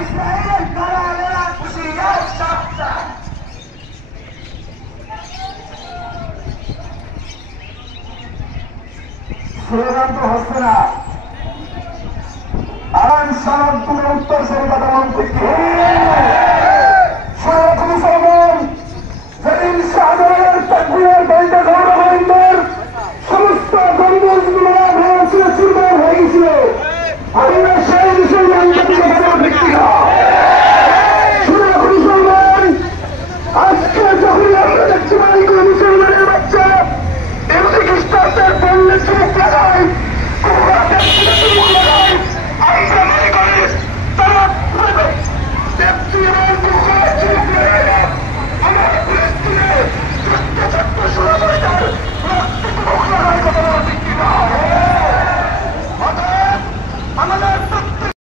ইসরায়েলের কারাগারা খুশি এক সপ্তাহ স্লোগান তো হচ্ছে না। আরাম সনদ তুলে উত্তর সেই কথা বলতে